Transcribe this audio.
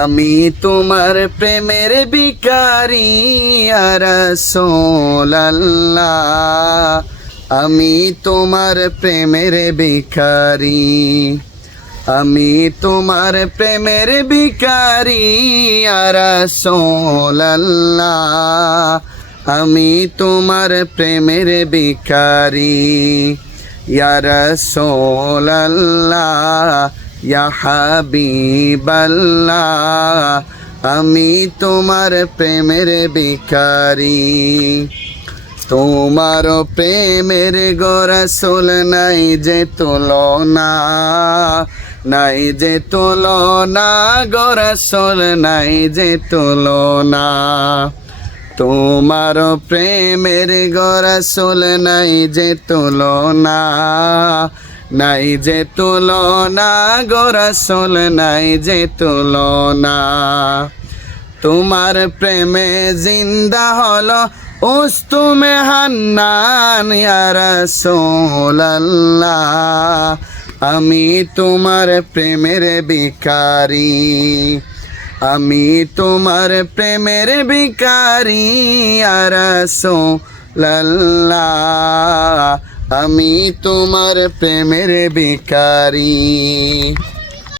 আমি তোমার প্রেমের ভিখারি ইয়া রাসূলুল্লাহ, আমি তোমার প্রেমের ভিখারি, আমি তোমার প্রেমের ভিখারি ইয়া রাসূলুল্লাহ, আমি তোমার প্রেমের ভিখারি ইয়া রাসূলুল্লাহ, ইয়া হাবিবাল্লাহ, আমি তোমার প্রেমের ভিখারি। তোমার প্রেমের গো রাসূল নাই যে তুলনা, নাই যে তুলনা গো রাসূল নাই যে তুলনা। তোমার প্রেমের গো রাসূল নাই যে তুলনা, নাই যে তুলনা গো রাসূল নাই যে তুলনা। তোমার প্রেমে জিন্দা হলো উস্তুমে হান্নান ইয়া রাসূলুল্লাহ, আমি তোমার প্রেমের ভিখারি, আমি তোমার প্রেমের ভিখারি ইয়া রাসূলুল্লাহ, আমি তোমার প্রেমের ভিখারি।